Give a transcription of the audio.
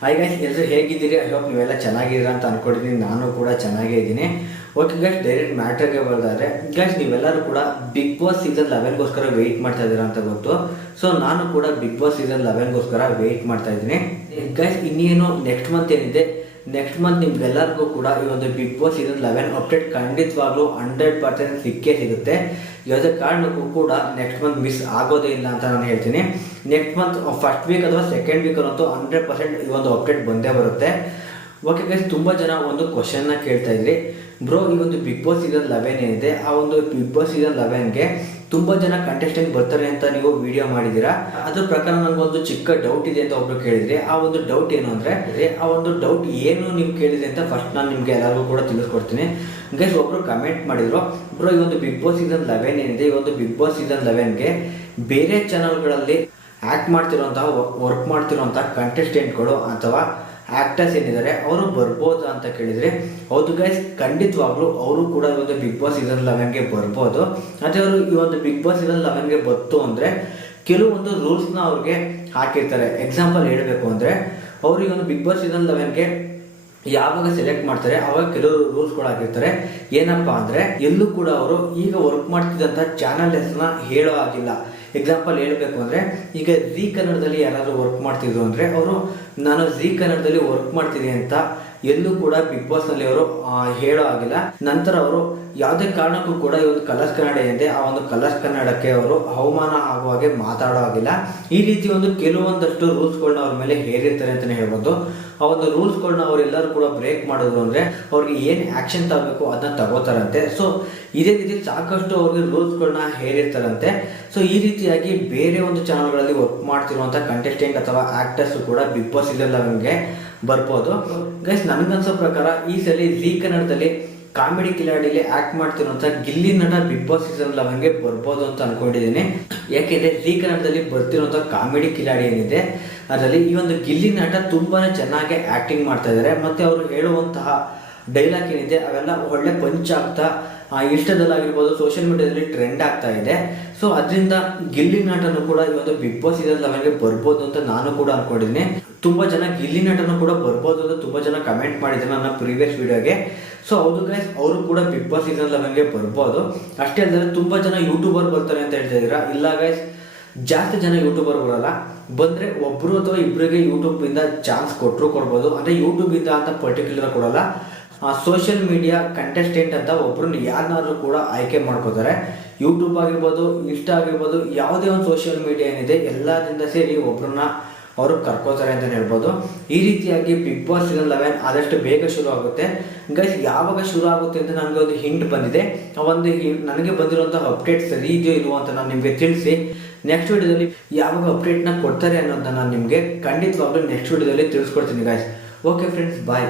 Hi guys, ಎಲ್ಲರೂ ಹೇಗಿದ್ದೀರಿ? I hope ನೀವೆಲ್ಲ ಚೆನ್ನಾಗಿದ್ದೀರಾ ಅಂತ ಅನ್ಕೊಂಡಿದ್ದೀನಿ. ನಾನು ಕೂಡ ಚೆನ್ನಾಗೇ ಇದ್ದೀನಿ. ಓಕೆ ಗೈಸ್, ಡೈರೆಕ್ಟ್ ಮ್ಯಾಟ್ರಿಗೆ ಬರೋದಾದ್ರೆ ಗೈಸ್, ನೀವೆಲ್ಲರೂ ಕೂಡ ಬಿಗ್ ಬಾಸ್ ಸೀಸನ್ 11ಗೋಸ್ಕರ ವೆಯ್ಟ್ ಮಾಡ್ತಾ ಇದ್ದೀರಾ ಅಂತ ಗೊತ್ತು. ಸೊ ನಾನು ಕೂಡ ಬಿಗ್ ಬಾಸ್ ಸೀಸನ್ 11ಗೋಸ್ಕರ ವೆಯ್ಟ್ ಮಾಡ್ತಾ ಇದ್ದೀನಿ ಗೈಸ್. ಇನ್ನೇನು ನೆಕ್ಸ್ಟ್ ಮಂತ್ ಏನಿದೆ, ನೆಕ್ಸ್ಟ್ ಮಂತ್ ನಿಮ್ಗೆಲ್ಲರಿಗೂ ಕೂಡ ಈ ಒಂದು ಬಿಗ್ ಬಾಸ್ ಸೀಸನ್ 11 ಅಪ್ಡೇಟ್ ಖಂಡಿತವಾಗ್ಲೂ 100% ಸಿಕ್ಕೇ ಸಿಗುತ್ತೆ. ಯಾವುದೇ ಕಾರಣಕ್ಕೂ ಕೂಡ ನೆಕ್ಸ್ಟ್ ಮಂತ್ ಮಿಸ್ ಆಗೋದೇ ಇಲ್ಲ ಅಂತ ನಾನು ಹೇಳ್ತೀನಿ. ನೆಕ್ಸ್ಟ್ ಮಂತ್ ಫಸ್ಟ್ ವೀಕ್ ಅಥವಾ ಸೆಕೆಂಡ್ ವೀಕಲ್ಲಂತೂ 100% ಈ ಒಂದು ಅಪ್ಡೇಟ್ ಬಂದೇ ಬರುತ್ತೆ. ಓಕೆ ಗೈಸ್, ತುಂಬ ಜನ ಒಂದು ಕ್ವಶನ್ನ ಕೇಳ್ತಾ ಇದ್ರಿ, ಬ್ರೋ ಈ ಒಂದು ಬಿಗ್ ಬಾಸ್ ಸೀಸನ್ 11 ಏನಿದೆ, ಆ ಒಂದು ಬಿಗ್ ಬಾಸ್ ಸೀಸನ್ 11ಗೆ ತುಂಬ ಜನ ಕಂಟೆಸ್ಟೆಂಟ್ ಬರ್ತಾರೆ ಅಂತ ನೀವು ವಿಡಿಯೋ ಮಾಡಿದ್ದೀರಾ. ಅದ್ರ ಪ್ರಕಾರ ನನಗೊಂದು ಚಿಕ್ಕ ಡೌಟ್ ಇದೆ ಅಂತ ಒಬ್ರು ಕೇಳಿದ್ರಿ. ಆ ಒಂದು ಡೌಟ್ ಏನು ಅಂದರೆ, ಆ ಒಂದು ಡೌಟ್ ಏನು ನೀವು ಕೇಳಿದೆ ಅಂತ ಫಸ್ಟ್ ನಾನು ನಿಮಗೆ ಎಲ್ಲರಿಗೂ ಕೂಡ ತಿಳಿಸ್ಕೊಡ್ತೀನಿ. ಗೈಸ್, ಒಬ್ರು ಕಮೆಂಟ್ ಮಾಡಿದ್ರು, ಬ್ರೋ ಈ ಒಂದು ಬಿಗ್ ಬಾಸ್ ಸೀಸನ್ 11 ಏನಿದೆ, ಈ ಒಂದು ಬಿಗ್ ಬಾಸ್ ಸೀಸನ್ 11ಗೆ ಬೇರೆ ಚಾನಲ್ಗಳಲ್ಲಿ ಆ್ಯಕ್ಟ್ ಮಾಡ್ತಿರೋಂತಹ ವರ್ಕ್ ಮಾಡ್ತಿರೋಂತಹ ಕಂಟೆಸ್ಟೆಂಟ್ಗಳು ಅಥವಾ ಆ್ಯಕ್ಟರ್ಸ್ ಏನಿದ್ದಾರೆ ಅವರು ಬರ್ಬೋದು ಅಂತ ಕೇಳಿದರೆ, ಹೌದು ಗೈಸ್, ಖಂಡಿತವಾಗ್ಲೂ ಅವರು ಕೂಡ ಈ ಒಂದು ಬಿಗ್ ಬಾಸ್ ಸೀಸನ್ 11ಗೆ ಬರ್ಬೋದು. ಮತ್ತು ಅವರು ಈ ಒಂದು ಬಿಗ್ ಬಾಸ್ ಸೀಸನ್ 11ಗೆ ಬಂತು ಅಂದರೆ ಕೆಲವೊಂದು ರೂಲ್ಸ್ನ ಅವ್ರಿಗೆ ಹಾಕಿರ್ತಾರೆ. ಎಕ್ಸಾಂಪಲ್ ಹೇಳಬೇಕು ಅಂದರೆ, ಅವರು ಈ ಒಂದು ಬಿಗ್ ಬಾಸ್ ಸೀಸನ್ 11ಗೆ ಯಾವಾಗ ಸೆಲೆಕ್ಟ್ ಮಾಡ್ತಾರೆ ಅವಾಗ ಕೆಲವರು ರೂಲ್ಸ್ಗಳು ಹಾಕಿರ್ತಾರೆ. ಏನಪ್ಪಾ ಅಂದರೆ, ಎಲ್ಲೂ ಕೂಡ ಅವರು ಈಗ ವರ್ಕ್ ಮಾಡ್ತಿದ್ದಂಥ ಚಾನಲ್ ಹೆಸರನ್ನ ಹೇಳೋ ಆಗಿಲ್ಲ. ಎಕ್ಸಾಂಪಲ್ ಹೇಳಬೇಕು ಅಂದರೆ, ಈಗ ಜೀ ಕನ್ನಡದಲ್ಲಿ ಯಾರಾದರೂ ವರ್ಕ್ ಮಾಡ್ತಿದ್ರು ಅಂದರೆ ಅವರು ನಾನು ಜೀ ಕನ್ನಡದಲ್ಲಿ ವರ್ಕ್ ಮಾಡ್ತೀನಿ ಅಂತ ಎಲ್ಲೂ ಕೂಡ ಬಿಗ್ ಬಾಸ್ನಲ್ಲಿ ಅವರು ಹೇಳೋ ಆಗಿಲ್ಲ. ನಂತರ ಅವರು ಯಾವುದೇ ಕಾರಣಕ್ಕೂ ಕೂಡ ಈ ಒಂದು ಕಲರ್ಸ್ ಕನ್ನಡ ಏನಿದೆ, ಆ ಒಂದು ಕಲರ್ಸ್ ಕನ್ನಡಕ್ಕೆ ಅವರು ಅವಮಾನ ಆಗುವ ಹಾಗೆ ಮಾತಾಡೋ ಆಗಿಲ್ಲ. ಈ ರೀತಿ ಒಂದು ಕೆಲವೊಂದಷ್ಟು ರೂಲ್ಸ್ಗಳನ್ನ ಅವ್ರ ಮೇಲೆ ಹೇರಿರ್ತಾರೆ ಅಂತಲೇ ಹೇಳ್ಬೋದು. ಆ ಒಂದು ರೂಲ್ಸ್ಗಳನ್ನ ಅವರೆಲ್ಲರೂ ಕೂಡ ಬ್ರೇಕ್ ಮಾಡಿದ್ರು ಅಂದರೆ ಅವ್ರಿಗೆ ಏನು ಆ್ಯಕ್ಷನ್ ತಗೋಬೇಕು ಅದನ್ನ ತಗೋತಾರಂತೆ. ಸೊ ಇದೇ ರೀತಿ ಸಾಕಷ್ಟು ಅವ್ರಿಗೆ ರೂಲ್ಸ್ಗಳನ್ನ ಹೇರಿರ್ತಾರಂತೆ. ಸೊ ಈ ರೀತಿಯಾಗಿ ಬೇರೆ ಒಂದು ಚಾನಲ್ಗಳಲ್ಲಿ ವರ್ಕ್ ಮಾಡ್ತಿರುವಂಥ ಕಂಟೆಸ್ಟೆಂಟ್ ಅಥವಾ ಆ್ಯಕ್ಟರ್ಸು ಕೂಡ ಬಿಗ್ ಬಾಸ್ ಸೀಸನ್ 11ಗೆ ಬರ್ಬೋದು. ಗೈಸ್, ನನಗನ್ಸೋ ಪ್ರಕಾರ ಈ ಸಲ ಜೀ ಕನ್ನಡದಲ್ಲಿ ಕಾಮಿಡಿ ಕಿಲಾಡಿಲಿ ಆಕ್ಟ್ ಮಾಡ್ತಿರುವಂಥ ಗಿಲ್ಲಿ ನಟ ಬಿಗ್ ಬಾಸ್ ಸೀಸನ್ 11ಗೆ ಬರ್ಬೋದು ಅಂತ ಅನ್ಕೊಂಡಿದ್ದೀನಿ. ಯಾಕೆಂದರೆ ಜೀ ಕನ್ನಡದಲ್ಲಿ ಬರ್ತಿರುವಂಥ ಕಾಮಿಡಿ ಕಿಲಾಡಿ ಏನಿದೆ ಅದರಲ್ಲಿ ಈ ಒಂದು ಗಿಲ್ಲಿ ನಟ ತುಂಬಾ ಚೆನ್ನಾಗಿ ಆ್ಯಕ್ಟಿಂಗ್ ಮಾಡ್ತಾ ಇದ್ದಾರೆ. ಮತ್ತು ಅವರು ಹೇಳುವಂತಹ ಡೈಲಾಗ್ ಏನಿದೆ ಅವೆಲ್ಲ ಒಳ್ಳೆ ಪಂಚ್ ಆಗ್ತಾ ಇನ್ಸ್ಟಾದಲ್ಲಾಗಿರ್ಬೋದು, ಸೋಷಿಯಲ್ ಮೀಡಿಯಾದಲ್ಲಿ ಟ್ರೆಂಡ್ ಆಗ್ತಾ ಇದೆ. ಸೊ ಅದರಿಂದ ಗಿಲ್ಲಿ ನಟನು ಕೂಡ ಈ ಒಂದು ಬಿಗ್ ಬಾಸ್ ಸೀಸನ್ 11ಗೆ ಬರ್ಬೋದು ಅಂತ ನಾನು ಕೂಡ ಅನ್ಕೊಂಡಿದ್ದೀನಿ. ತುಂಬ ಜನ ಗಿಲ್ಲಿ ನಟನು ಕೂಡ ಬರ್ಬೋದು ಅಂತ ತುಂಬ ಜನ ಕಮೆಂಟ್ ಮಾಡಿದ್ದಾರೆ ನನ್ನ ಪ್ರೀವಿಯಸ್ ವಿಡಿಯೋಗೆ. ಸೊ ಹೌದು ಗೈಸ್, ಅವರು ಕೂಡ ಬಿಗ್ ಬಾಸ್ ಸೀಸನ್ 11ಗೆ ಬರ್ಬೋದು. ಅಷ್ಟೇ ಅಲ್ಲದೆ ತುಂಬ ಜನ ಯೂಟ್ಯೂಬರ್ ಬರ್ತಾರೆ ಅಂತ ಹೇಳ್ತಾ ಇದ್ದೀರಾ. ಇಲ್ಲ ಗೈಸ್, ಜಾಸ್ತಿ ಜನ ಯೂಟ್ಯೂಬರ್ ಬರೋಲ್ಲ. ಬಂದರೆ ಒಬ್ಬರು ಅಥವಾ ಇಬ್ಬರಿಗೆ ಯೂಟ್ಯೂಬಿಂದ ಚಾನ್ಸ್ ಕೊಡ್ಬೋದು. ಅಂದರೆ ಯೂಟ್ಯೂಬಿಂದ ಅಂತ ಪರ್ಟಿಕ್ಯುಲರ್ ಕೊಡಲ್ಲ. ಸೋಷಿಯಲ್ ಮೀಡಿಯಾ ಕಂಟೆಸ್ಟೆಂಟ್ ಅಂತ ಒಬ್ಬರನ್ನ ಯಾರನ್ನಾದ್ರೂ ಕೂಡ ಆಯ್ಕೆ ಮಾಡ್ಕೋತಾರೆ. ಯೂಟ್ಯೂಬ್ ಆಗಿರ್ಬೋದು, ಇನ್ಸ್ಟಾ ಆಗಿರ್ಬೋದು, ಯಾವುದೇ ಒಂದು ಸೋಷಿಯಲ್ ಮೀಡಿಯಾ ಏನಿದೆ ಎಲ್ಲರಿಂದ ಸೇರಿ ಒಬ್ಬರನ್ನ ಅವರು ಕರ್ಕೋತಾರೆ ಅಂತಲೇ ಹೇಳ್ಬೋದು. ಈ ರೀತಿಯಾಗಿ ಬಿಗ್ ಬಾಸ್ ಸೀಸನ್ 11 ಆದಷ್ಟು ಬೇಗ ಶುರು ಆಗುತ್ತೆ. ಗೈಸ್, ಯಾವಾಗ ಶುರು ಆಗುತ್ತೆ ಅಂತ ನನಗೆ ಒಂದು ಹಿಂಟ್ ಬಂದಿದೆ. ಒಂದು ನನಗೆ ಬಂದಿರುವಂಥ ಅಪ್ಡೇಟ್ ಸರಿ ಇದೆಯೋ ಇಲ್ವೋ ಅಂತ ನಾನು ನಿಮಗೆ ತಿಳಿಸಿ ನೆಕ್ಸ್ಟ್ ವಿಡಿಯೋದಲ್ಲಿ ಯಾವಾಗ ಅಪ್ಡೇಟ್ನ ಕೊಡ್ತಾರೆ ಅನ್ನೋದನ್ನ ನಾನು ನಿಮಗೆ ಖಂಡಿತವಾಗ್ಲೂ ನೆಕ್ಸ್ಟ್ ವಿಡಿಯೋದಲ್ಲಿ ತಿಳಿಸ್ಕೊಡ್ತೀನಿ ಗೈಸ್. ಓಕೆ ಫ್ರೆಂಡ್ಸ್, ಬಾಯ್.